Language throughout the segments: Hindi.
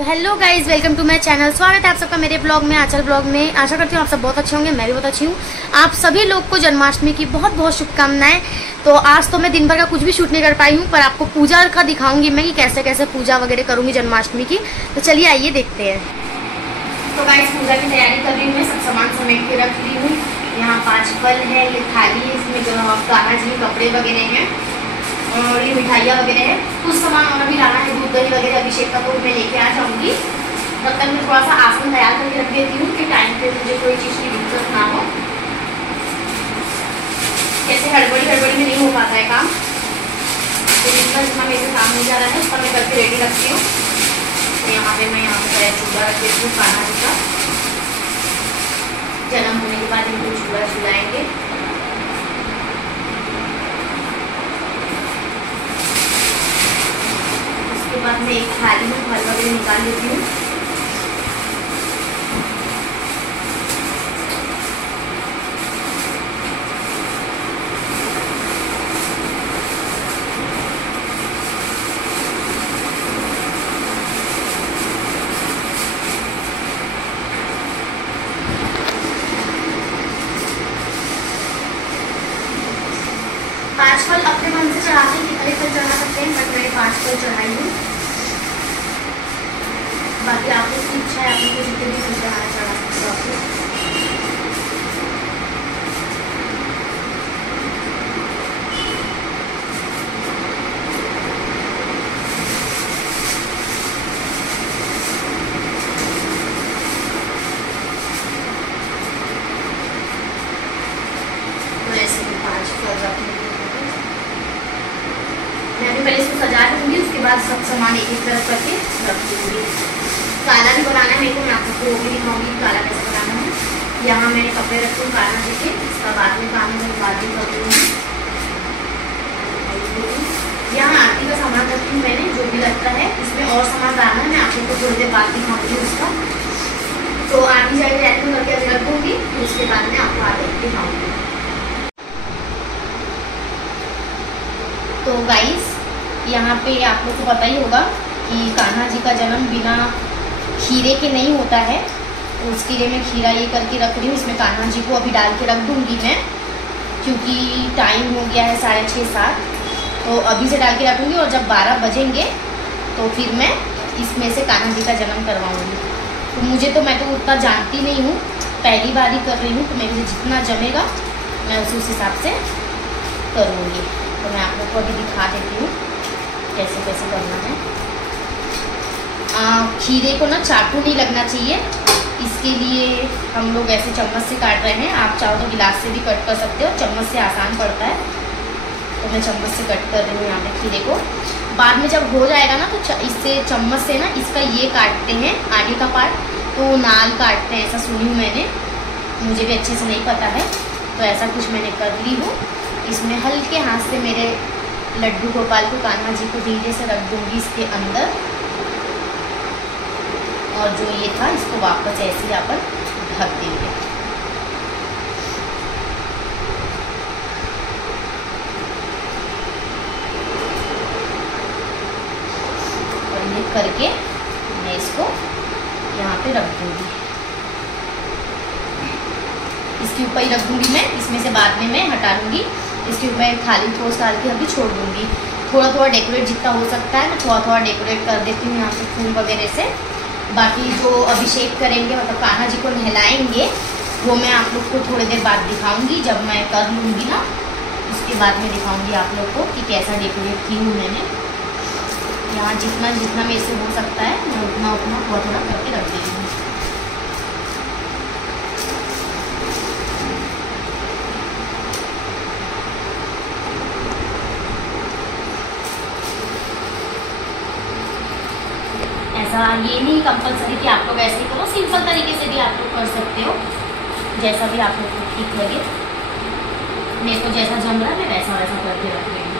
तो hello guys, welcome to my channel. स्वागत है आप सबका मेरे ब्लॉग में, आंचल ब्लॉग में। आशा करती हूँ आप सब बहुत अच्छे होंगे, मैं भी बहुत अच्छी हूँ। आप सभी लोग को जन्माष्टमी की बहुत बहुत शुभकामनाएं। तो आज तो मैं दिन भर का कुछ भी शूट नहीं कर पाई हूँ, पर आपको पूजा का दिखाऊंगी मैं कि कैसे कैसे पूजा वगैरह करूँगी जन्माष्टमी की। तो चलिए आइए देखते हैं। तो गाइज पूजा की तैयारी कर रही हूँ मैं, सब सामान समेट के रख ली हूँ। यहाँ 5 फल है, ये थाली है, इसमें जो कान्हा जी कपड़े वगैरह हैं और ये मिठाइयाँ वगैरह है। कुछ सामान और भी लाना है, दूध दही वगैरह अभिषेक का, तो मैं लेके आ जाऊँगी। तब तक मैं थोड़ा सा आसन तैयार करके रख देती हूँ कि टाइम पे मुझे कोई चीज़ की दिक्कत ना हो। कैसे हड़बड़ी में नहीं हो पाता है काम, तो जितना जितना मेरे से काम हो जा रहा है उसका मैं करके रेडी रखती हूँ। तो यहाँ पे मैं चूल्हा रख देती हूँ कान्हा जी का। जन्म होने के बाद इनको चूल्हा चुलाएंगे। उसके बाद मैं एक थाली में फल वगैरह निकाल लेती हूँ। पांच फल अपने मन से चढ़ाते हैं, कितने फल चढ़ा सकते हैं, बट मैंने 5 फल चढ़ाई हूँ। बाकी आप लोग की इच्छा है, आप लोग को जितने भी फल चढ़ाना चढ़ा सकते हो आप लोग। तो ऐसे भी 5 फल रखने मैं भी पहले इसको सजा दूँगी, उसके बाद सब सामान एक एक तरफ करके रख दूँगी। काला भी बनाना है मेरे को, मैं आप सबको वो भी दिखाऊँगी काला कैसे बनाना है। यहाँ मैंने कपड़े रखे हूँ कान्हा जी के, इसका बाद में काम है, बाद में कर दूँगी। यहाँ आरती का सामान रखी हूँ मैंने, जो भी लगता है इसमें और सामान डालना है, मैं आप सबको थोड़ी देर बाद दिखाऊँगी उसका। तो आरती जाएगी रैक में करके अभी रख दूँगी, तो उसके बाद में आपको आरती दिखाऊँगी। तो गाइस यहाँ पे आप लोग को पता ही होगा कि कान्हा जी का जन्म बिना खीरे के नहीं होता है। तो उसके लिए मैं खीरा ये करके रख रही हूँ। इसमें कान्हा जी को अभी डाल के रख दूँगी मैं, क्योंकि टाइम हो गया है 6:30-7। तो अभी से डाल के रखूँगी और जब 12 बजेंगे तो फिर मैं इसमें से कान्हा जी का जन्म करवाऊँगी। तो मैं तो उतना जानती नहीं हूँ, पहली बार ही कर रही हूँ, तो मेरे से जितना जमेगा मैं उस हिसाब से करूँगी। तो मैं आप लोग को अभी दिखा देती हूँ कैसे कैसे करना है। खीरे को ना चाकू नहीं लगना चाहिए, इसके लिए हम लोग ऐसे चम्मच से काट रहे हैं। आप चाहो तो गिलास से भी कट कर सकते हो, चम्मच से आसान पड़ता है, तो मैं चम्मच से कट कर रही हूँ यहाँ पे खीरे को। बाद में जब हो जाएगा ना तो इससे चम्मच से ना इसका ये काटते हैं आगे का पार्ट, तो नाल काटते हैं, ऐसा सुनी हूँ मैंने, मुझे भी अच्छे से नहीं पता है। तो ऐसा कुछ मैंने कर ली हूँ। इसमें हल्के हाथ से मेरे लड्डू गोपाल को, कान्हा जी को धीरे से रख दूंगी इसके अंदर, और जो ये था इसको वापस ऐसे ही अपन ढक देंगे। और ये करके मैं इसको यहाँ पे रख दूंगी, इसके ऊपर ही रख दूंगी मैं। इसमें से बाद में मैं हटा लूँगी, इसके ऊपर एक थाली ठोस डाल के अभी छोड़ दूँगी। थोड़ा थोड़ा डेकोरेट जितना हो सकता है मैं थोड़ा थोड़ा डेकोरेट कर देती हूँ यहाँ पे फूल वगैरह से। बाकी जो अभिषेक करेंगे, मतलब कान्हा जी को नहलाएंगे, वो मैं आप लोग को थोड़ी देर बाद दिखाऊंगी। जब मैं कर लूँगी ना उसके बाद में दिखाऊंगी आप लोग को कि कैसा डेकोरेट की हूँ मैंने। यहाँ जितना जितना मेरे से हो सकता है मैं उतना थोड़ा थोड़ा करके रख देती हूँ। ऐसा ये नहीं कंपलसरी कि आप लोग ऐसे ही करो, सिंपल तरीके से भी आप लोग कर सकते हो, जैसा भी आप लोग को ठीक लगे। मेरे को जैसा जम रहा है मैं वैसा वैसा करके रख रही हूँ।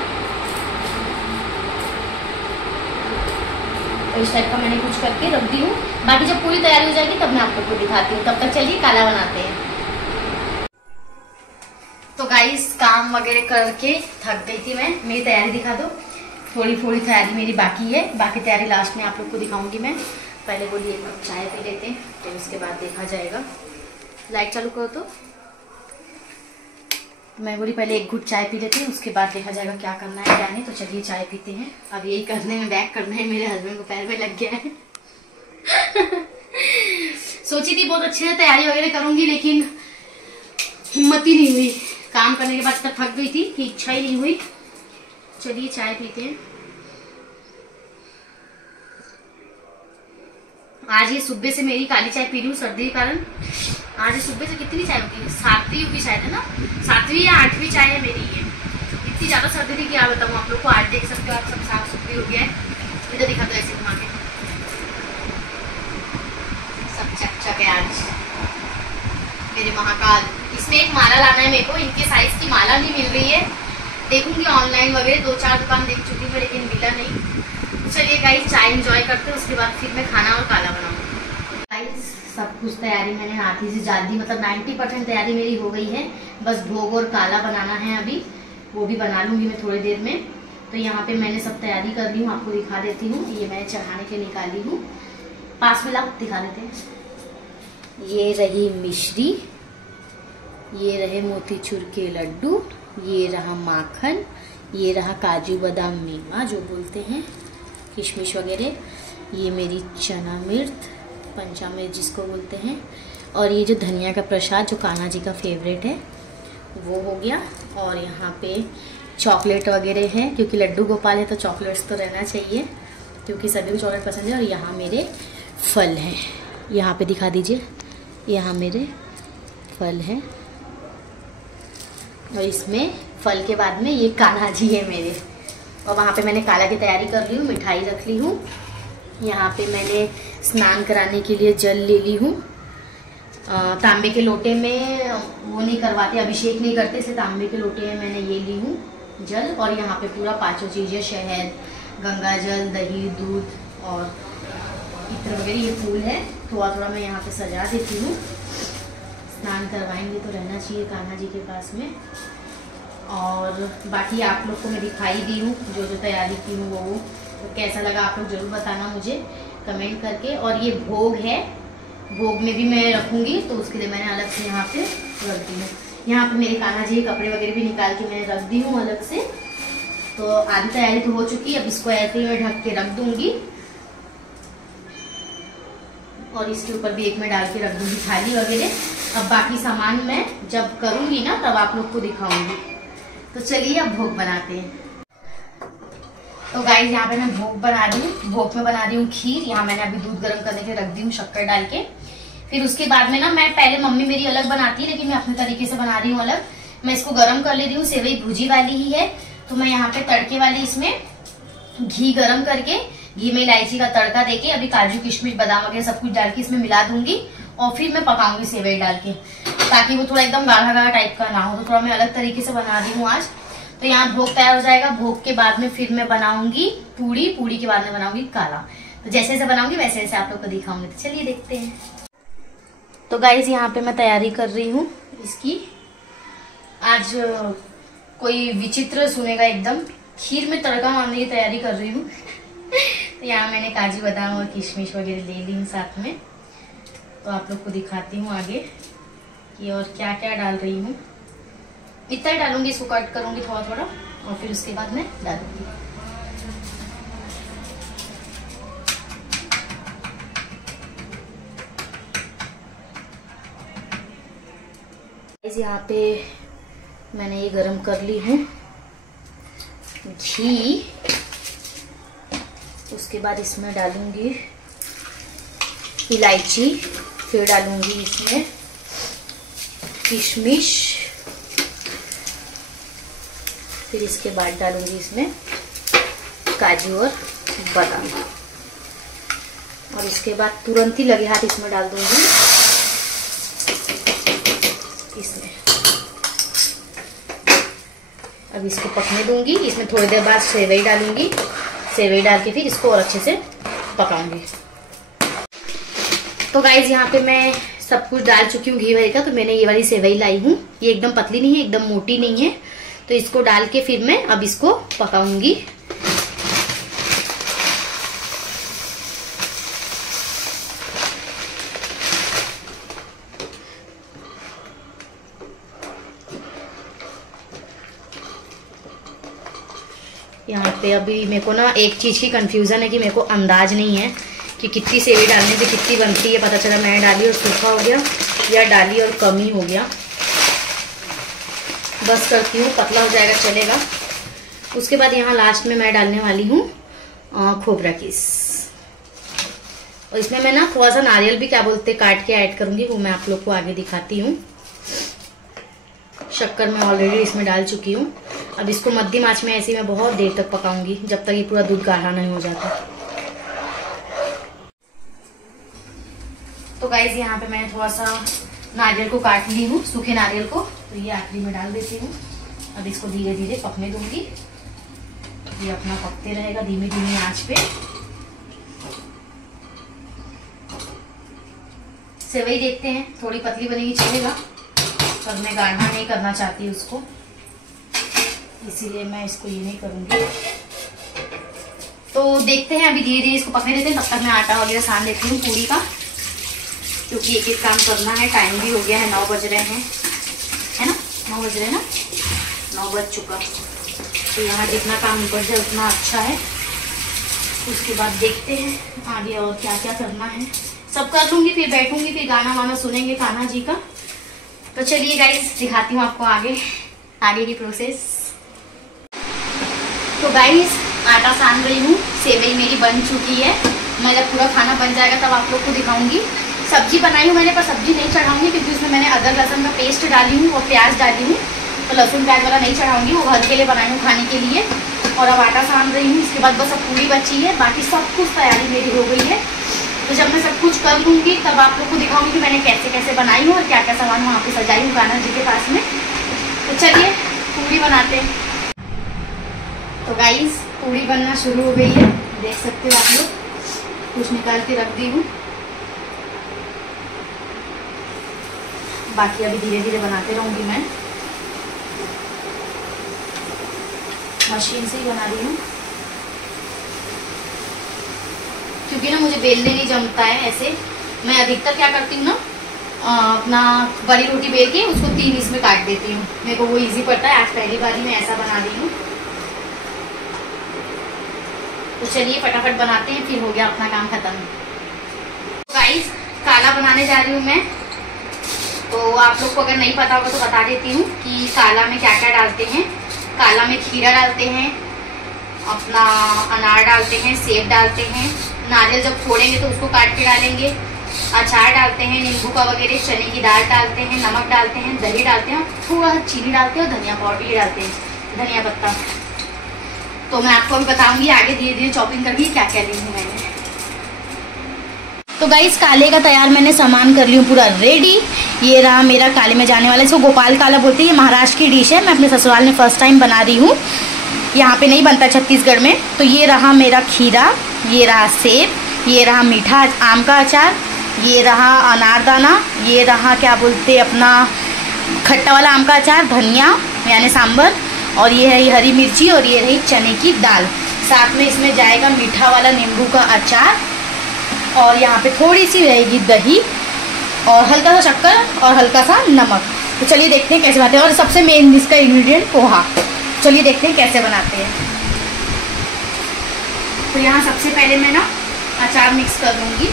तो इस टाइप का मैंने कुछ करके रख दी हूँ। बाकी जब पूरी तैयारी हो जाएगी तब मैं आप लोग को दिखाती हूँ। तब तक चलिए काला बनाते हैं। तो गाइस काम वगैरह करके थक गई थी मैं, मेरी तैयारी दिखा दो। थोड़ी थोड़ी तैयारी मेरी बाकी है, बाकी तैयारी लास्ट में आप लोग को दिखाऊंगी मैं। पहले बोलिए एक कप चाय पी लेते हैं, तो उसके बाद देखा जाएगा। लाइट चालू करो तो मैं बोली पहले एक घुट चाय पी लेते हैं, उसके बाद देखा जाएगा क्या करना है क्या नहीं। तो चलिए चाय पीते हैं। अब यही करने में बैक करना है, मेरे हस्बैंड को पैर में लग गया है। सोची थी बहुत अच्छे से तैयारी वगैरह करूंगी, लेकिन हिम्मत ही नहीं हुई। काम करने के बाद तक थक गई थी कि इच्छा ही नहीं हुई। चलिए चाय पीते हैं। आज ये सुबह से मेरी काली चाय पी रही हूँ सर्दी के कारण। आज ये सुबह से कितनी चाय होगी, 7वीं होगी शायद, है ना, 7वीं या 8वीं चाय है मेरी ये। इतनी ज्यादा सर्दी थी, क्या बताऊँ आप लोग को। आज देख सकते हो आप, सब साफ सुथरी हो गया है। इधर दिखा दो ऐसे घुमा के, सब चकचक है आज मेरे महाकाल। इसमें एक माला लाना है मेरे को, इनके साइज की माला नहीं मिल रही है। देखूंगी ऑनलाइन वगैरह, 2-4 दुकान देख चुकी हूँ लेकिन मिला नहीं। चलिए गाइस चाय एंजॉय करते हैं, उसके बाद फिर मैं खाना और काला बनाऊंगी। गाइस सब कुछ तैयारी मैंने आधी से ज्यादा, मतलब 90% तैयारी मेरी हो गई है। बस भोग और काला बनाना है अभी, वो भी बना लूंगी मैं थोड़ी देर में। तो यहाँ पे मैंने सब तैयारी कर ली हूँ, आपको दिखा देती हूँ। ये मैंने चढ़ाने के निकाली हूँ, पास में लाओ दिखा देते हैं। ये रही मिश्री, ये रहे मोतीचूर के लड्डू, ये रहा माखन, ये रहा काजू बादाम मेवा जो बोलते हैं, किशमिश वगैरह, ये मेरी चना मिर्च, पंचामृत जिसको बोलते हैं, और ये जो धनिया का प्रसाद जो कान्हा जी का फेवरेट है वो हो गया। और यहाँ पे चॉकलेट वगैरह है, क्योंकि लड्डू गोपाल है तो चॉकलेट्स तो रहना चाहिए, क्योंकि सभी को चॉकलेट पसंद है। और यहाँ मेरे फल हैं, यहाँ पे दिखा दीजिए, यहाँ मेरे फल हैं। और इसमें फल के बाद में ये कान्हा जी है मेरे। और वहाँ पे मैंने काला की तैयारी कर ली हूँ, मिठाई रख ली हूँ। यहाँ पे मैंने स्नान कराने के लिए जल ले ली हूँ। तांबे के लोटे में वो नहीं करवाते, अभिषेक नहीं करते, इसलिए तांबे के लोटे में मैंने ये ली हूँ जल। और यहाँ पे पूरा 5 चीज़ें, शहद, गंगा जल, दही, दूध और इत्र वगैरह, ये फूल है। थोड़ा थोड़ा मैं यहाँ पे सजा देती हूँ। स्नान करवाएंगे तो रहना चाहिए कान्हा जी के पास में। और बाकी आप लोग को मैं दिखाई दी हूँ जो जो तैयारी की हूँ वो तो कैसा लगा आप लोग जरूर बताना मुझे कमेंट करके। और ये भोग है, भोग में भी मैं रखूँगी, तो उसके लिए मैंने अलग से यहाँ पे रख दी हूँ। यहाँ पे मेरे कान्हा जी के कपड़े वगैरह भी निकाल के मैंने रख दी हूँ अलग से। तो आधी तैयारी तो हो चुकी है, अब इसको ऐसे ही मैं ढक के रख दूँगी। और इसके ऊपर भी एक में डाल के रख दूँगी थाली वगैरह। अब बाकी सामान मैं जब करूँगी ना तब आप लोग को दिखाऊंगी। तो चलिए अब भोग बनाते हैं। तो गाइस यहाँ पे मैं भोग बना रही हूँ। भोग में बना रही हूँ खीर। यहाँ मैंने अभी दूध गर्म करने के रख दी हूँ शक्कर डाल के। फिर उसके बाद में ना मैं पहले, मम्मी मेरी अलग बनाती है लेकिन मैं अपने तरीके से बना रही हूँ अलग। मैं इसको गर्म कर ले रही हूँ, सेवई भुजी वाली ही है। तो मैं यहाँ पे तड़के वाली इसमें घी गर्म करके, घी में इलायची का तड़का देके अभी काजू किशमिश बादाम वगैरह सब कुछ डाल के इसमें मिला दूंगी। और फिर मैं पकाऊंगी सेवई डाल के, ताकि वो थोड़ा एकदम गाढ़ा गाढ़ा टाइप का ना हो। तो थोड़ा मैं अलग तरीके से बना रही हूँ आज। तो यहाँ भोग तैयार हो जाएगा। भोग के बाद में फिर मैं बनाऊंगी पूड़ी, पूड़ी के बाद में बनाऊंगी काला। तो जैसे जैसे बनाऊंगी वैसे वैसे आप लोग को दिखाऊंगी। तो चलिए देखते हैं। तो गाइस यहाँ पे मैं तैयारी कर रही हूँ इसकी। आज कोई विचित्र सुनेगा एकदम, खीर में तड़का मारने की तैयारी कर रही हूँ। तो यहाँ मैंने काजू बादाम और किशमिश वगैरह ले ली साथ में। तो आप लोग को दिखाती हूँ आगे कि और क्या क्या डाल रही हूँ। इतना ही डालूंगी, इसको कट करूंगी थोड़ा थोड़ा और फिर उसके बाद मैं डालूंगी। यहाँ पे मैंने ये गरम कर ली हूँ घी। उसके बाद इसमें डालूंगी इलायची, फिर डालूंगी इसमें किशमिश, फिर इसके बाद डालूंगी इसमें काजू और बादाम। और इसके बाद तुरंत ही लगे हाथ इसमें डाल दूंगी इसमें। अब इसको पकने दूंगी। इसमें थोड़ी देर बाद सेवई डालूंगी। सेवई डाल के फिर इसको और अच्छे से पकाऊंगी। तो गाइज यहाँ पे मैं सब कुछ डाल चुकी हूँ घी वगैरह का। तो मैंने ये वाली सेवई लाई हूँ, ये एकदम पतली नहीं है, एकदम मोटी नहीं है। तो इसको डाल के फिर मैं अब इसको पकाऊंगी। यहाँ पे अभी मेरे को ना एक चीज़ की कंफ्यूजन है कि मेरे को अंदाज नहीं है कि कितनी सेवई डालने से कितनी बनती है। पता चला मैं डाली और सूखा हो गया, या डाली और कम ही हो गया। बस करती हूँ, पतला हो जाएगा चलेगा। उसके बाद यहाँ लास्ट में मैं डालने वाली हूँ खोपरा कीस, और इसमें मैं ना थोड़ा सा नारियल भी क्या बोलते काट के ऐड करूंगी, वो मैं आप लोग को आगे दिखाती हूँ। शक्कर मैं ऑलरेडी इसमें डाल चुकी हूँ। अब इसको मध्यम आंच में ऐसे मैं बहुत देर तक पकाऊंगी, जब तक ये पूरा दूध गाढ़ा नहीं हो जाता। तो गाइस यहाँ पे मैंने थोड़ा सा नारियल को काट ली हूँ, सूखे नारियल को, तो ये आखिरी में डाल देती हूँ। अब इसको धीरे धीरे पकने दूंगी, ये अपना पकते रहेगा धीमी धीमी आंच पे। सेवई देखते हैं, थोड़ी पतली बनेगी चलेगा, पर मैं गाढ़ा नहीं करना चाहती उसको, इसीलिए मैं इसको ये नहीं करूंगी। तो देखते हैं, अभी धीरे धीरे इसको पकने देते हैं। तब तक मैं आटा वगैरह सान देती हूँ पूरी का, क्योंकि एक एक काम करना है। टाइम भी हो गया है, 9 बज रहे हैं, है ना, 9 बज रहे हैं ना, 9 बज चुका। तो यहाँ जितना काम निपट जाए उतना अच्छा है। उसके बाद देखते हैं आगे और क्या क्या करना है, सब कर लूंगी, फिर बैठूंगी, फिर गाना वाना सुनेंगे कान्हा जी का। तो चलिए गाइस दिखाती हूँ आपको आगे की प्रोसेस। तो गाइस आटा सान रही हूँ, सेवई मेरी बन चुकी है। मैं जब पूरा खाना बन जाएगा तब आप लोग को दिखाऊंगी। सब्जी बनाई हूँ मैंने, पर सब्जी नहीं चढ़ाऊंगी क्योंकि उसमें मैंने अदरक लहसुन का पेस्ट डाली हूँ और प्याज डाली हूँ, तो लहसुन प्याज वाला नहीं चढ़ाऊंगी, वो घर के लिए बनाई हूँ खाने के लिए। और अब आटा सान रही हूँ, इसके बाद बस अब पूरी बची है, बाकी सब कुछ तैयारी मेरी हो गई है। तो जब मैं सब कुछ कर लूँगी तब आप लोग को दिखाऊंगी कि मैंने कैसे कैसे बनाई हूँ और क्या क्या सामान वहाँ पे सजाई हूँ कान्हा जी के पास में। तो चलिए पूरी बनाते हैं। तो गाइस पूरी बनना शुरू हो गई है, देख सकते हो आप लोग। कुछ निकाल के रख दी हूँ, बाकी अभी धीरे धीरे बनाते रहूँगी। मैं मशीन से ही बना रही हूँ, क्योंकि ना मुझे बेलने नहीं जमता है ऐसे। मैं अधिकतर क्या करती हूँ ना, अपना बड़ी रोटी बेल के उसको 3 हिस्से में काट देती हूँ, मेरे को वो इजी पड़ता है। आज पहली बार ही मैं ऐसा बना रही हूँ। तो चलिए फटाफट बनाते हैं, फिर हो गया अपना काम खत्म। तो गाइस काला बनाने जा रही हूँ मैं। तो आप लोग को अगर नहीं पता होगा तो बता देती हूँ कि काला में क्या क्या डालते हैं। काला में खीरा डालते हैं, अपना अनार डालते हैं, सेब डालते हैं, नारियल जब फोड़ेंगे तो उसको काट के डालेंगे, अचार डालते हैं, नींबू का वगैरह, चने की दाल डालते हैं, नमक डालते हैं, दही डालते हैं, थोड़ा चीनी डालते हैं और धनिया पाउडर डालते हैं, धनिया पत्ता। तो मैं आपको अभी बताऊंगी आगे धीरे धीरे चॉपिंग करके क्या क्या ली हूँ मैंने। तो गाइस काले का तैयार मैंने सामान कर ली हूँ पूरा रेडी। ये रहा मेरा काले में जाने वाला, इसको गोपाल काला बोलते हैं, ये महाराष्ट्र की डिश है। मैं अपने ससुराल में फर्स्ट टाइम बना रही हूँ, यहाँ पे नहीं बनता छत्तीसगढ़ में। तो ये रहा मेरा खीरा, ये रहा सेब, ये रहा मीठा आम का अचार, ये रहा अनारदाना, ये रहा क्या बोलते अपना खट्टा वाला आम का अचार, धनिया यानी सांभर, और ये है हरी मिर्ची, और ये रही चने की दाल। साथ में इसमें जाएगा मीठा वाला नींबू का अचार, और यहाँ पे थोड़ी सी रहेगी दही और हल्का सा शक्कर और हल्का सा नमक। तो चलिए देखते हैं कैसे बनाते हैं। और सबसे मेन इसका इंग्रेडिएंट पोहा। चलिए देखते हैं कैसे बनाते हैं। तो यहाँ सबसे पहले मैं ना अचार मिक्स कर लूँगी।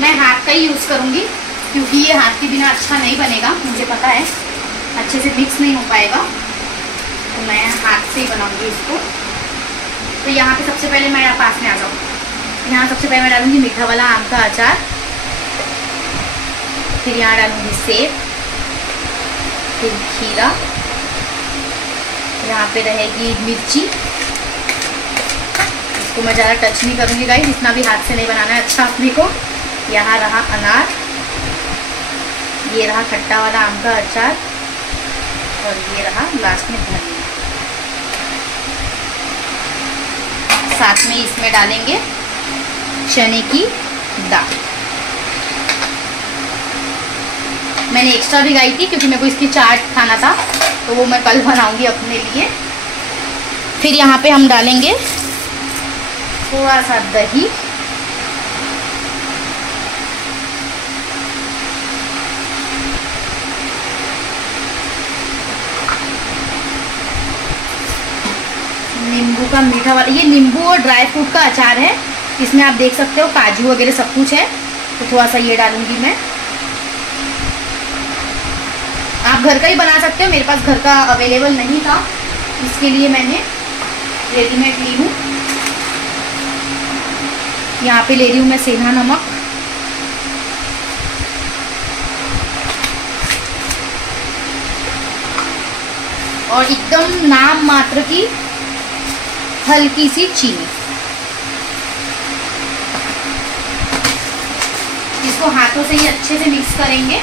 मैं हाथ का ही यूज़ करूँगी क्योंकि ये हाथ के बिना अच्छा नहीं बनेगा, मुझे पता है अच्छे से मिक्स नहीं हो पाएगा, तो मैं हाथ से ही बनाऊंगी इसको। तो यहाँ पे सबसे पहले मैं पास में आ जाऊँ। यहाँ सबसे पहले मैं डालूंगी मीठा वाला आम का अचार, फिर यहाँ डालूंगी सेब, फिर खीरा, यहाँ पे रहेगी मिर्ची। इसको मैं ज़्यादा टच नहीं करूँगी गाइस, इतना भी हाथ से नहीं बनाना है अच्छा अपने को। यहाँ रहा अनार, ये रहा खट्टा वाला आम का अचार, और ये रहा लास्ट में धनिया। साथ में इसमें डालेंगे चने की दाल। मैंने एक्स्ट्रा भिगाई थी क्योंकि मेरे को इसकी चाट खाना था, तो वो मैं कल बनाऊंगी अपने लिए। फिर यहाँ पे हम डालेंगे थोड़ा सा दही, नींबू का मीठा वाला, ये नींबू और ड्राई फ्रूट का अचार है। इसमें आप देख सकते हो काजू वगैरह सब कुछ है। तो थोड़ा सा ये डालूंगी मैं। आप घर का ही बना सकते हो, मेरे पास घर का अवेलेबल नहीं था, इसके लिए मैंने रेडीमेड ली हूँ। यहाँ पे ले रही हूँ मैं सेंधा नमक, और एकदम नाम मात्र की हल्की सी चीनी। इसको हाथों से ही अच्छे से मिक्स करेंगे,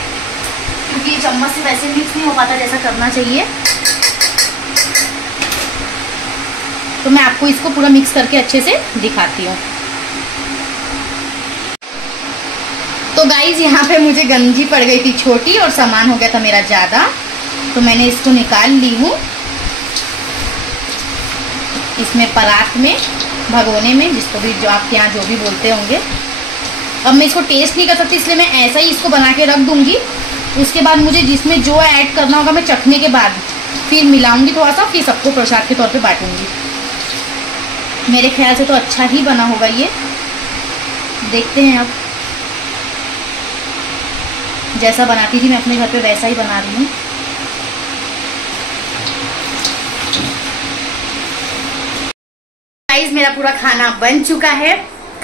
क्योंकि चम्मच से वैसे मिक्स नहीं हो पाता जैसा करना चाहिए। तो मैं आपको इसको पूरा मिक्स करके अच्छे से दिखाती हूँ। तो गाइज यहाँ पे मुझे गंजी पड़ गई थी छोटी और सामान हो गया था मेरा ज़्यादा, तो मैंने इसको निकाल ली हूँ इसमें परात में, भगोने में, जिसको भी जो आपके यहाँ जो भी बोलते होंगे। अब मैं इसको टेस्ट नहीं कर सकती, इसलिए मैं ऐसा ही इसको बना के रख दूँगी। उसके बाद मुझे जिसमें जो ऐड करना होगा मैं चखने के बाद फिर मिलाऊंगी थोड़ा सा, फिर सबको प्रसाद के तौर पे बांटूंगी। मेरे ख्याल से तो अच्छा ही बना होगा ये, देखते हैं। अब जैसा बनाती थी मैं अपने घर पे वैसा ही बना रही हूँ। गाइस मेरा पूरा खाना बन चुका है।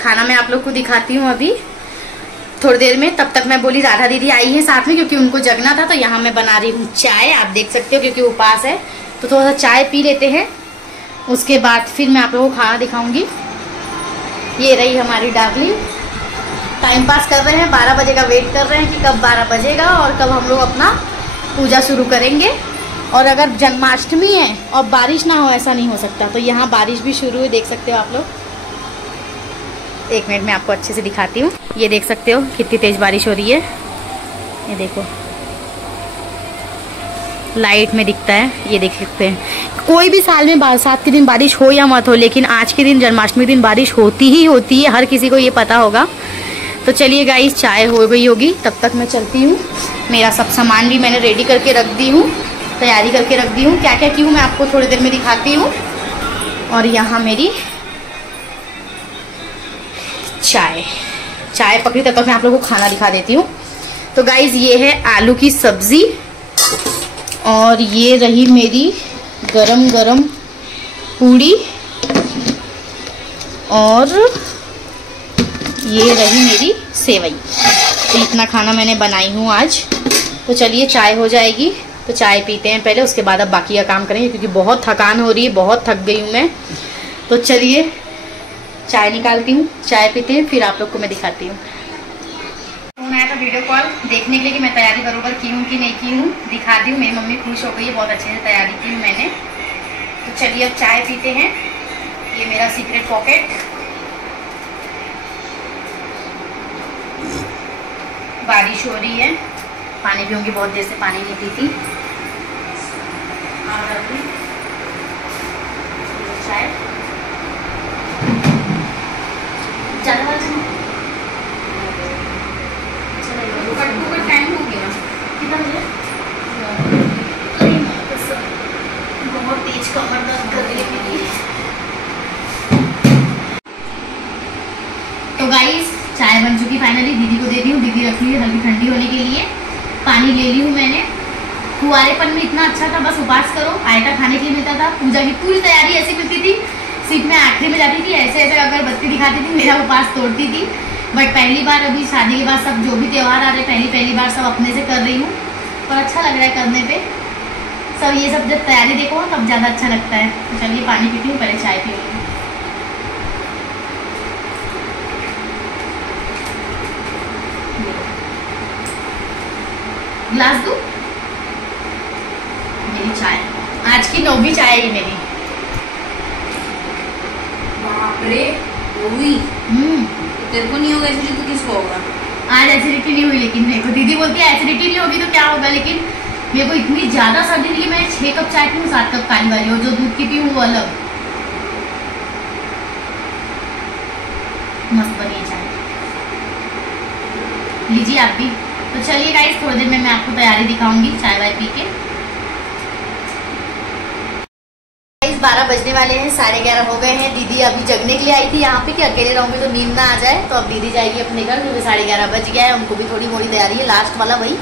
खाना मैं आप लोग को दिखाती हूँ अभी थोड़ी देर में। तब तक मैं बोली राधा दीदी आई है साथ में, क्योंकि उनको जगना था। तो यहाँ मैं बना रही हूँ चाय, आप देख सकते हो, क्योंकि उपास है। तो थोड़ा सा चाय पी लेते हैं, उसके बाद फिर मैं आप लोगों को खाना दिखाऊंगी। ये रही हमारी डार्लिंग, टाइम पास कर रहे हैं, 12 बजे का वेट कर रहे हैं कि कब 12 बजेगा और कब हम लोग अपना पूजा शुरू करेंगे। और अगर जन्माष्टमी है और बारिश ना हो, ऐसा नहीं हो सकता। तो यहाँ बारिश भी शुरू है, देख सकते हो आप लोग। एक मिनट में आपको अच्छे से दिखाती हूँ। ये देख सकते हो कितनी तेज बारिश हो रही है, ये देखो लाइट में दिखता है, ये देख सकते हैं। कोई भी साल में बरसात के दिन बारिश हो या मत हो, लेकिन आज के दिन जन्माष्टमी दिन बारिश होती ही होती है, हर किसी को ये पता होगा। तो चलिए गाइस चाय हो गई होगी, तब तक मैं चलती हूँ। मेरा सब सामान भी मैंने रेडी करके रख दी हूँ, तैयारी करके रख दी हूँ। क्या क्या की हूँ मैं आपको थोड़ी देर में दिखाती हूँ। और यहाँ मेरी चाय पकड़ी, तब तक मैं आप लोगों को खाना दिखा देती हूँ। तो गाइज ये है आलू की सब्जी, और ये रही मेरी गरम गरम पूड़ी, और ये रही मेरी सेवई। तो इतना खाना मैंने बनाई हूँ आज। तो चलिए चाय हो जाएगी तो चाय पीते हैं पहले, उसके बाद अब बाकी का काम करेंगे, क्योंकि बहुत थकान हो रही है, बहुत थक गई हूँ मैं। तो चलिए चाय निकालती हूँ, चाय पीते हैं, फिर आप लोग को मैं दिखाती हूँ। फोन आया था वीडियो कॉल देखने के लिए कि मैं तैयारी बरोबर की हूँ कि नहीं की हूँ, दिखाती हूँ। मेरी मम्मी खुश हो गई है, बहुत अच्छे से तैयारी की हूँ मैंने। तो चलिए अब चाय पीते हैं। ये मेरा सीक्रेट पॉकेट, बारिश हो रही है, पानी पीऊँगी, बहुत देर से पानी नहीं पी थी। और अभी चाय टाइम हो गया कितना बजे? बहुत तेज कमर दर्द कर रही है। तो गाइस चाय बन चुकी फाइनली, दीदी को दे दी हूँ। दीदी रखी है हल्की ठंडी होने के लिए। पानी ले ली हूँ मैंने। कुंवारेपन में इतना अच्छा था, बस उपवास करो, आयता खाने के लिए मिलता था। पूजा की पूरी तैयारी ऐसी मिलती थी, सिर्फ मैं आखिरी में जाती थी, ऐसे ऐसे अगरबत्ती दिखाती थी, मेरा उपवास तोड़ती थी। बट पहली बार अभी शादी के बाद सब जो भी त्यौहार आ रहे हैं, पहली बार सब अपने से कर रही हूँ, और अच्छा लग रहा है करने पे। सब ये सब जब तैयारी देखो तब ज़्यादा अच्छा लगता है। तो चलिए पानी पीती हूँ, पहले चाय पीऊँगी। ग्लास दूँ? मेरी चाय आज की 9वीं चाय है मेरी। बाप रे, तेरे को नहीं होगा एसिडिटी तो किसको होगा? आज एसिडिटी नहीं हुई, लेकिन मेरे को दीदी बोलती है एसिडिटी नहीं होगी तो क्या होगा, लेकिन मेरे को इतनी ज्यादा सर्दी थी कि मैं 6 कप चाय पीऊँ, 7 कप काली वाली, और जो दूध की पीऊँ वो अलग। मस्त बनी है चाय, लीजिए आप भी। तो चलिए गाइस थोड़ी देर में मैं आपको तैयारी दिखाऊंगी चाय वाय पी के। गाइस 12 बजने वाले हैं, 11:30 हो गए हैं। दीदी अभी जगने के लिए आई थी यहाँ पे कि अकेले रहूंगी तो नींद ना आ जाए, तो अब दीदी जाएगी अपने घर क्योंकि 11:30 बज गया है। उनको भी थोड़ी मोड़ी तैयारी है, लास्ट वाला वही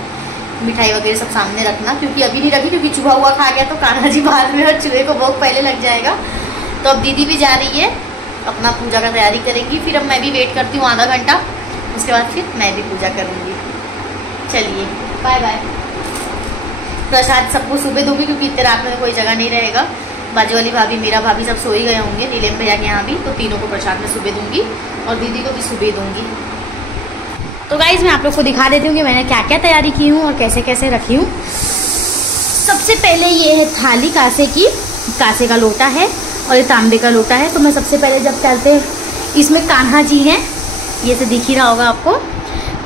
मिठाई वगैरह सब सामने रखना, क्योंकि अभी नहीं रखी क्योंकि चूहा हुआ खा गया तो कान्हा जी बाद में और चूहे को भोग पहले लग जाएगा। तो अब दीदी भी जा रही है, अपना पूजा का तैयारी करेंगी। फिर अब मैं भी वेट करती हूँ आधा घंटा, उसके बाद फिर मैं भी पूजा करूँगी। चलिए बाय बाय। प्रसाद सबको सुबह दूंगी क्योंकि इतने रात में कोई जगह नहीं रहेगा। बाजू वाली भाभी, मेरा भाभी सब सो ही गए होंगे, नीलेम भैया के यहाँ भी, तो तीनों को प्रसाद में सुबह दूंगी और दीदी को भी सुबह दूंगी। तो गाइज मैं आप लोग को दिखा देती हूँ कि मैंने क्या क्या तैयारी की हूँ और कैसे कैसे रखी हूँ। सबसे पहले ये है थाली कांसे की, कांसे का लोटा है और ये तांबे का लोटा है। तो मैं सबसे पहले जब करते हैं, इसमें कान्हा जी हैं, ये से दिख ही रहा होगा आपको।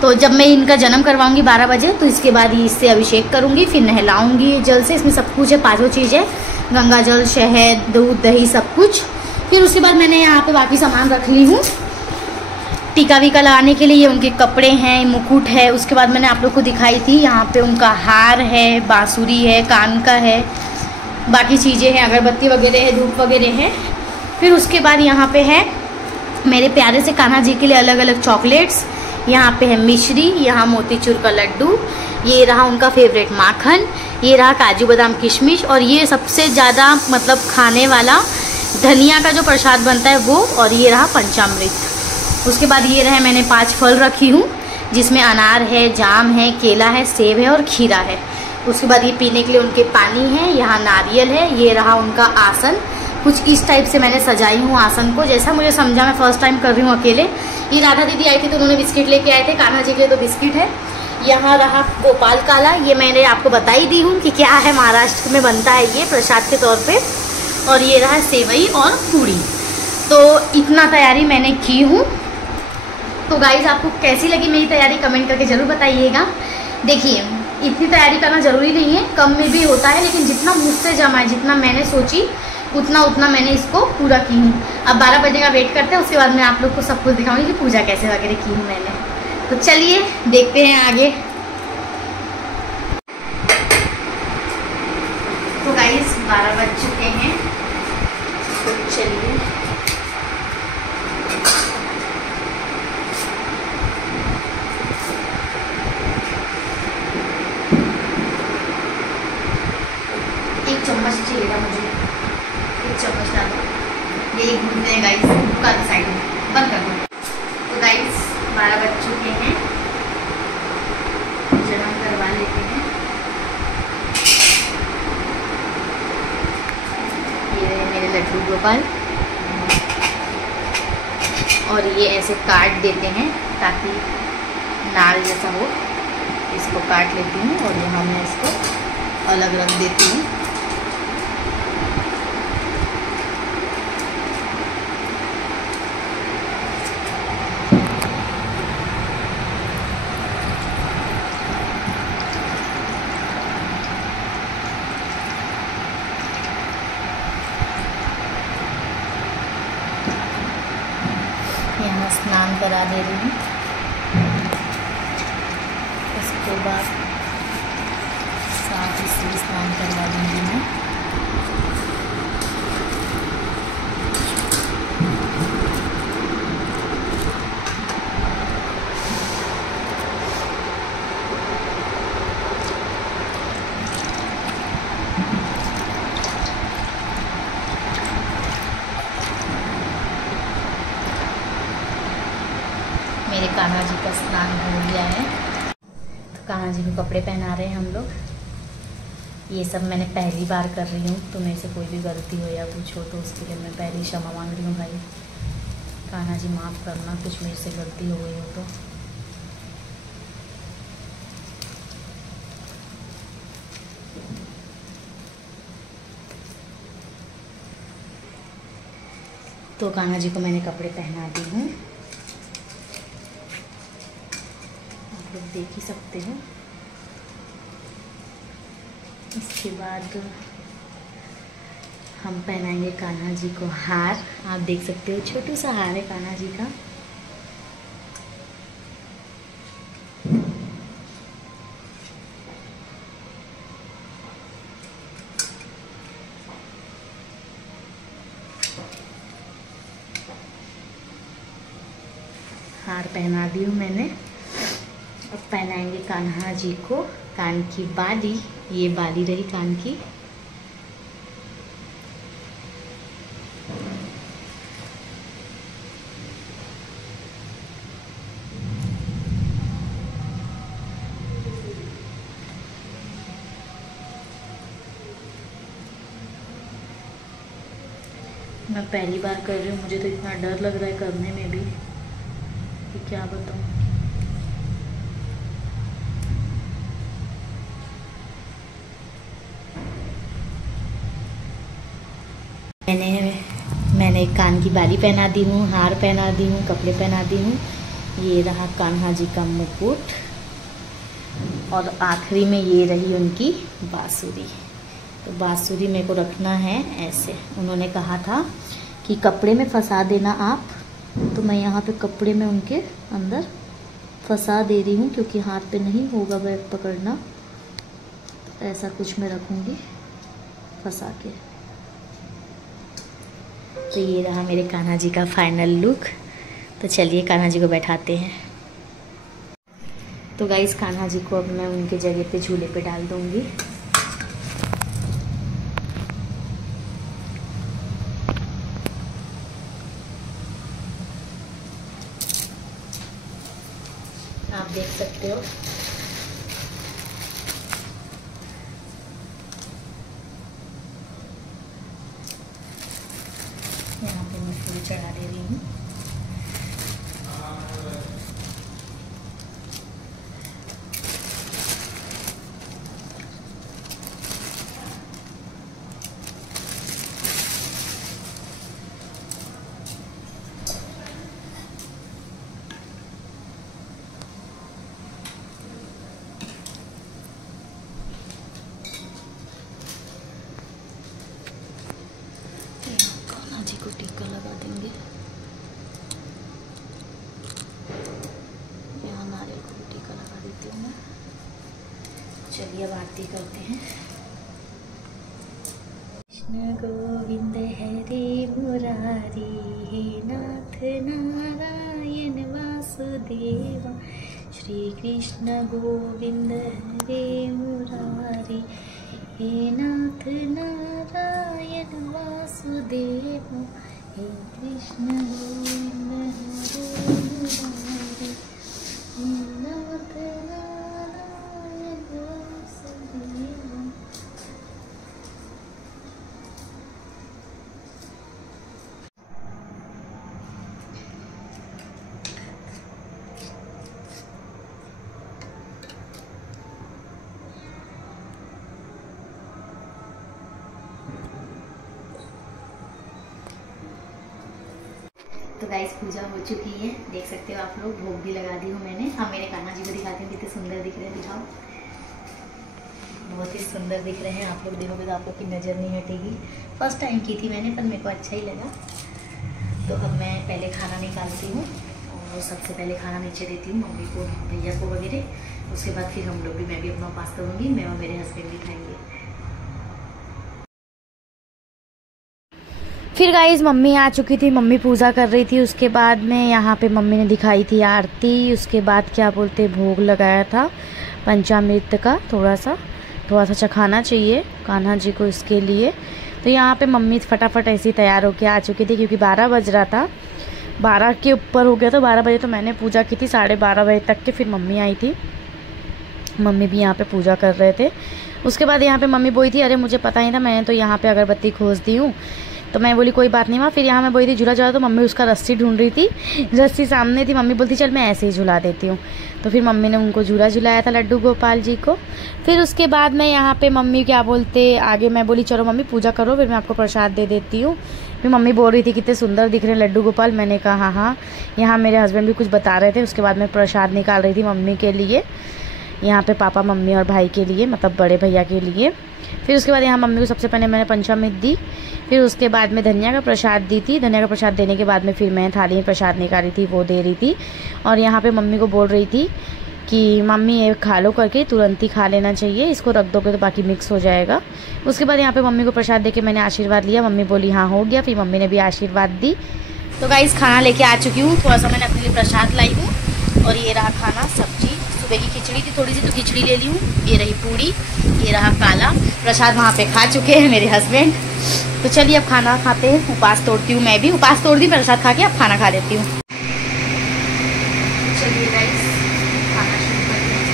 तो जब मैं इनका जन्म करवाऊंगी 12 बजे, तो इसके बाद ही इससे अभिषेक करूंगी, फिर नहलाऊंगी जल से। इसमें सब कुछ है, 5 चीज़ें, गंगा जल, शहद, दूध, दही, सब कुछ। फिर उसके बाद मैंने यहाँ पे बाकी सामान रख ली हूँ टीका वीका लगाने के लिए। ये उनके कपड़े हैं, मुकुट है। उसके बाद मैंने आप लोग को दिखाई थी यहाँ पे उनका हार है, बांसुरी है, कान का है, बाकी चीज़ें हैं, अगरबत्ती वगैरह है, धूप वगैरह है। फिर उसके बाद यहाँ पे है मेरे प्यारे से कान्हा जी के लिए अलग अलग चॉकलेट्स। यहाँ पे है मिश्री, यहाँ मोतीचूर का लड्डू, ये रहा उनका फेवरेट माखन, ये रहा काजू बादाम किशमिश, और ये सबसे ज़्यादा मतलब खाने वाला धनिया का जो प्रसाद बनता है वो, और ये रहा पंचामृत। उसके बाद ये रहे, मैंने 5 फल रखी हूँ जिसमें अनार है, जाम है, केला है, सेब है और खीरा है। उसके बाद ये पीने के लिए उनके पानी है, यहाँ नारियल है। ये रहा उनका आसन, कुछ इस टाइप से मैंने सजाई हूँ आसन को, जैसा मुझे समझा। मैं फर्स्ट टाइम कर रही हूँ अकेले। ये राधा दीदी आई थी तो उन्होंने बिस्किट लेके आए थे, कान्हा जी के लिए तो बिस्किट है। यहाँ रहा गोपाल काला, ये मैंने आपको बता ही दी हूँ कि क्या है, महाराष्ट्र में बनता है ये प्रसाद के तौर पे। और ये रहा सेवई और पूड़ी। तो इतना तैयारी मैंने की हूँ। तो गाइज आपको कैसी लगी मेरी तैयारी कमेंट करके ज़रूर बताइएगा। देखिए इतनी तैयारी करना ज़रूरी नहीं है, कम में भी होता है, लेकिन जितना मुझसे जमा है, जितना मैंने सोची उतना मैंने इसको पूरा की हूँ। अब 12 बजे का वेट करते हैं, उसके बाद मैं आप लोग को सब कुछ दिखाऊंगी कि पूजा कैसे वगैरह की हूँ मैंने। तो चलिए देखते हैं आगे। तो गाइस 12 बज चुके हैं, तो चलिए एक चम्मच चाहिएगा मुझे, एक चम्मच डालो। ये एक घूमते हैं गाइस, कर साइड में बंद कर दो। तो गाइस 12 बज चुके हैं, जन्म करवा लेते हैं। ये रहे मेरे लड्डू गोपाल, और ये ऐसे काट देते हैं ताकि नाल जैसा हो। इसको काट लेती हूँ और यहाँ मैं इसको अलग रख देती हूँ। यहाँ स्नान करा दे रही हूँ। उसके बाद साथ ही स्नान करवा दूँगी मैं। मेरे कान्हा जी का स्नान हो गया है, तो कान्हा जी को कपड़े पहना रहे हैं हम लोग। ये सब मैंने पहली बार कर रही हूँ, तो मेरे से कोई भी गलती हो या कुछ हो तो उसके लिए मैं पहले ही क्षमा मांग रही हूँ। भाई कान्हा जी माफ़ करना, कुछ मेरे से गलती हो गई हो तो। तो कान्हा जी को मैंने कपड़े पहना दी हूँ, आप लोग देख ही सकते हो। इसके बाद हम पहनाएंगे कान्हा जी को हार। आप देख सकते हो छोटू सा हार है कान्हा जी का। हार पहना दी हूँ मैंने। अब पहनाएंगे कान्हा जी को कान की बाली। ये बाली रही कान की। मैं पहली बार कर रही हूँ, मुझे तो इतना डर लग रहा है करने में भी कि क्या बताऊँ। मैंने कान की बाली पहना दी हूँ, हार पहना दी हूँ, कपड़े पहना दी हूँ। ये रहा कान्हा जी का मुकुट और आखिरी में ये रही उनकी बांसुरी। तो बांसुरी मेरे को रखना है ऐसे। उन्होंने कहा था कि कपड़े में फंसा देना आप, तो मैं यहाँ पे कपड़े में उनके अंदर फंसा दे रही हूँ क्योंकि हाथ पे नहीं होगा बैग पकड़ना। तो ऐसा कुछ मैं रखूँगी फंसा के। तो ये रहा मेरे कान्हा जी का फाइनल लुक। तो चलिए कान्हा जी को बैठाते हैं। तो गाइस कान्हा जी को अब मैं उनके जगह पे झूले पे डाल दूँगी। आप देख सकते हो यहाँ पे मैं फूल चढ़ा दे रही हूँ। को टीका लगा देंगे। यहाँ नारियल को टीका लगा देती हूँ मैं। चलिए अब आरती करते हैं। कृष्ण गोविंद हरे मुरारी, हे नाथ नारायण वासुदेव। श्री कृष्ण गोविंद हरे मुरारी, हे नाथ नारायण वासुदेव। हे कृष्ण गोविंद हरे मुरारी, हे नाथ नारायण वासुदेव। तो गाइस पूजा हो चुकी है, देख सकते हो आप लोग। भोग भी लगा दी हूँ मैंने। अब मेरे कान्हा जी को दिखाती हूँ कितने सुंदर दिख रहे हैं। दिखाओ, बहुत ही सुंदर दिख रहे हैं। आप लोग देखोगे तो आप लोग की नज़र नहीं हटेगी। फर्स्ट टाइम की थी मैंने, पर मेरे को अच्छा ही लगा। तो अब मैं पहले खाना निकालती हूँ और सबसे पहले खाना नीचे देती हूँ मम्मी को, भैया को वगैरह। उसके बाद फिर हम लोग भी, मैं भी अपना उपास करूँगी, मैं और मेरे हस्बैंड भी खाएंगे। फिर गाइस मम्मी आ चुकी थी, मम्मी पूजा कर रही थी। उसके बाद में यहाँ पे मम्मी ने दिखाई थी आरती। उसके बाद क्या बोलते भोग लगाया था पंचामृत का, थोड़ा सा चखाना चाहिए कान्हा जी को, इसके लिए। तो यहाँ पे मम्मी फटाफट ऐसी तैयार होके आ चुकी थी क्योंकि 12 बज रहा था, 12 के ऊपर हो गया। तो 12 बजे तो मैंने पूजा की थी, 12:30 बजे तक के। फिर मम्मी आई थी, मम्मी भी यहाँ पे पूजा कर रहे थे। उसके बाद यहाँ पे मम्मी बोली थी, अरे मुझे पता नहीं था, मैंने तो यहाँ पे अगरबत्ती खोज दी हूँ। तो मैं बोली कोई बात नहीं माँ। फिर यहाँ मैं बोली थी झूला झूला, तो मम्मी उसका रस्सी ढूंढ रही थी, रस्सी सामने थी। मम्मी बोलती चल मैं ऐसे ही झुला देती हूँ। तो फिर मम्मी ने उनको झूला झुलाया था, लड्डू गोपाल जी को। फिर उसके बाद मैं यहाँ पे मम्मी क्या बोलते आगे मैं बोली चलो मम्मी पूजा करो, फिर मैं आपको प्रसाद दे देती हूँ। फिर मम्मी बोल रही थी कितने सुंदर दिख रहे हैं लड्डू गोपाल। मैंने कहा हाँ हाँ। यहाँ मेरे हस्बैंड भी कुछ बता रहे थे। उसके बाद मैं प्रसाद निकाल रही थी मम्मी के लिए, यहाँ पे पापा मम्मी और भाई के लिए, मतलब बड़े भैया के लिए। फिर उसके बाद यहाँ मम्मी को सबसे पहले मैंने पंचामृत दी। फिर उसके बाद में धनिया का प्रसाद दी थी। धनिया का प्रसाद देने के बाद में फिर मैं थाली में प्रसाद निकाली थी, वो दे रही थी। और यहाँ पे मम्मी को बोल रही थी कि मम्मी ये खा लो करके, तुरंत ही खा लेना चाहिए, इसको रख दोगे तो बाकी मिक्स हो जाएगा। उसके बाद यहाँ पे मम्मी को प्रसाद देके मैंने आशीर्वाद लिया। मम्मी बोली हाँ हो गया। फिर मम्मी ने भी आशीर्वाद दी। तो गाइस खाना लेके आ चुकी हूँ, थोड़ा सा मैंने अपने लिए प्रसाद लाई हूँ और ये रहा खाना, सब्जी, सुबह की खिचड़ी थी थोड़ी सी तो खिचड़ी ले ली हूँ, ये रही पूड़ी, ये रहा काला प्रसाद, वहाँ पे खा चुके हैं मेरे हस्बैंड। तो चलिए अब खाना खाते हैं, उपास तोड़ती हूँ, मैं भी उपास तोड़ दी, प्रसाद खा के अब खाना खा लेती हूँ। चलिए गाइस खाना शुरू करते हैं।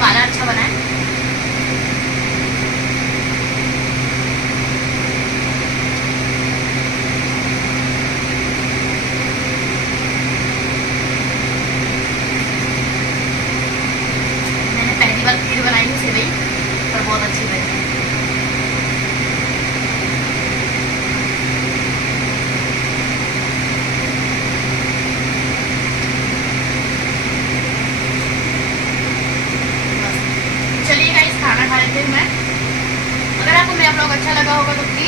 काला अच्छा बना है। मैंने पहली बार खीर बनाई थी सेवई, पर बहुत अच्छी बनी। चलिए गाइस खाना खा लेते हैं मैं। अगर आपको मेरा ब्लॉग अच्छा लगा होगा तो प्लीज